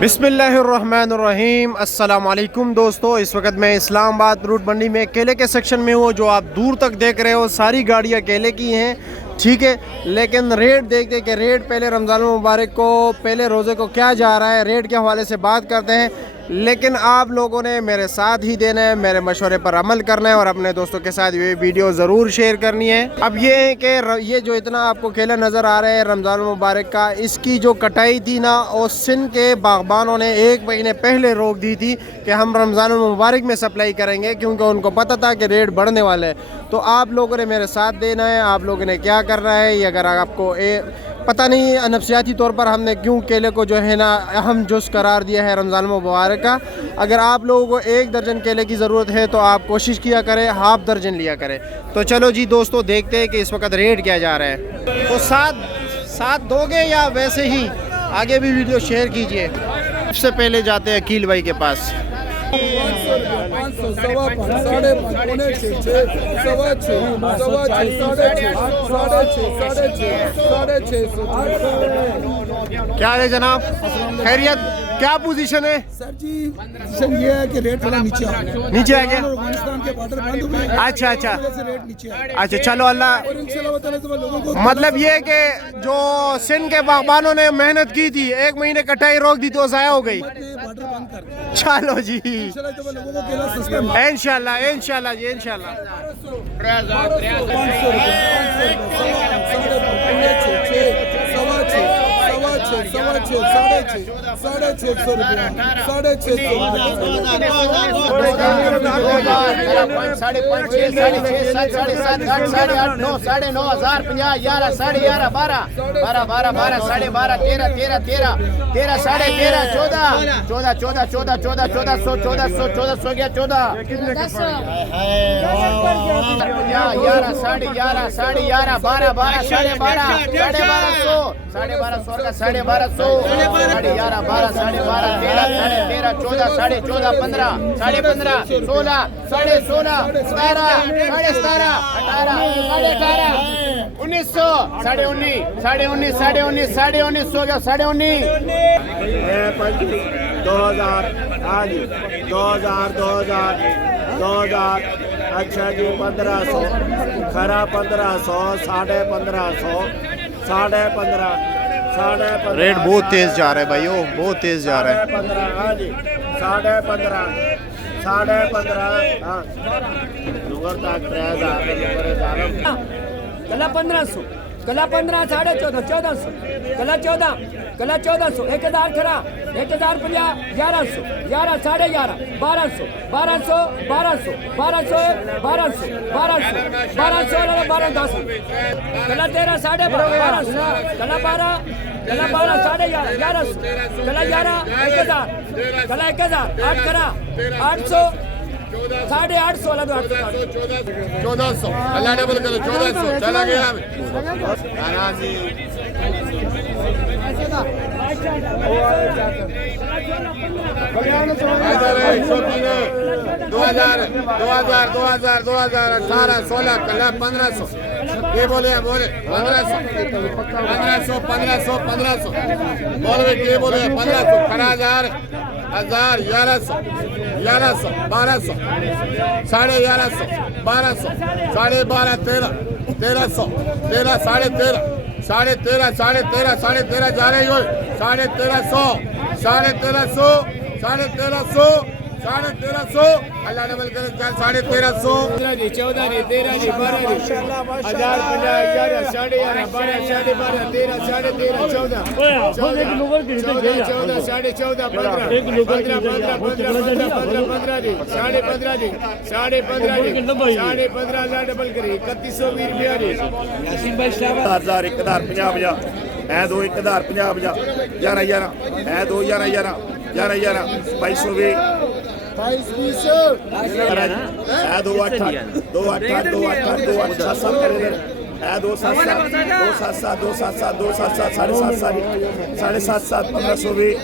बिस्मिल्लाहिर्रहमानिर्रहीम अस्सलाम वालेकुम दोस्तों, इस वक्त मैं इस्लामाबाद फ्रूट मंडी में केले के सेक्शन में हूँ। जो आप दूर तक देख रहे हो सारी गाड़ियाँ केले की हैं, ठीक है। लेकिन रेट देखते कि रेट पहले रमज़ान मुबारक को, पहले रोज़े को क्या जा रहा है, रेट के हवाले से बात करते हैं। लेकिन आप लोगों ने मेरे साथ ही देना है, मेरे मशवरे पर अमल करना है और अपने दोस्तों के साथ ये वीडियो ज़रूर शेयर करनी है। अब ये है कि ये जो इतना आपको केला नज़र आ रहा है रमज़ान मुबारक का, इसकी जो कटाई थी ना, और सिंध के बागबानों ने 1 महीने पहले रोक दी थी कि हम रमज़ान मुबारक में सप्लाई करेंगे, क्योंकि उनको पता था कि रेट बढ़ने वाला है। तो आप लोगों ने मेरे साथ देना है, आप लोगों ने क्या करना है। ये अगर आपको पता नहीं नफसियाती तौर पर हमने क्यों केले को जो है ना अहम जुज़ करार दिया है रमज़ान मुबारक का। अगर आप लोगों को 1 दर्जन केले की ज़रूरत है तो आप कोशिश किया करें हाफ दर्जन लिया करें। तो चलो जी दोस्तों, देखते हैं कि इस वक्त रेट क्या जा रहा है। तो साथ दोगे या वैसे ही आगे भी वीडियो शेयर कीजिए। सबसे पहले जाते हैं अकील भाई के पास। 500 रुपया, 500, 5.5, 5.5, 6, 6.5, 6.5, क्या है जनाब, खैरियत? क्या पोजीशन है सर जी? पोजीशन ये है कि रेट थोड़ा नीचे आ गया, नीचे आ गया। अफगानिस्तान के बॉर्डर बंद हुए। अच्छा से रेट नीचे आ गया। अच्छा, चलो अल्लाह, और इंशाल्लाह ताला सब लोगों को मतलब ये कि जो सिंध के बागबानों ने मेहनत की थी, 1 महीने कटाई रोक दी तो ज़ाया हो गई। बॉर्डर बंद कर दिया। चलो जी, इंशाल्लाह सब लोगों को केला सस्ता मिले। इंशाल्लाह इंशाल्लाह जी इंशाल्लाह। 500 रुपया, 500 रुपया, 6.5 रुपया, 6.5 अच्छा जी 1500 खरा 1500 1550 15.5 रेट बहुत तेज जा रहा है भाइयों, बहुत तेज जा रहा है। 15.5 हाँ जी 15.5 हाँ शुगर तक 3000 कला 1500, कला 15, 14.5, 1400, कला 14, कला 1400, 1000 खरा, 1050, 1100, 11, 11.5, 1200, 1200, 1200, 1200, 1200, 1200, 1200, 12, 10, कला 13, 12.5, कला 12, कला 12, 11.5, 1100, कला 11, 1000, कला 1000, 8 खरा, 800, 850, 1400 अल्लाह डबल करो 1400 चला गया नाराजी दो हजार 18 16 कला 1500 ये बोले 1500 बोले ये बोले 1500 खरा 1000 1100 1200 11.5 1200 12.5 1300 13 जा रही हो 1350 अल्लाह डबल करे 1350 14 ने 13 ने 12 ने 1050, 11, 11.5, 12, 12.5, 13, 13.5, 14, 14, 14.5, 15, 15, 15 डबल करे 3120 रुपया ने। 1000 है 2 1050 11 है 2 11 2220 है 2 8 2 8 2 8 2 8 7 है 2 7 2 7 2 7 2 7 7 7.5 7.5 1520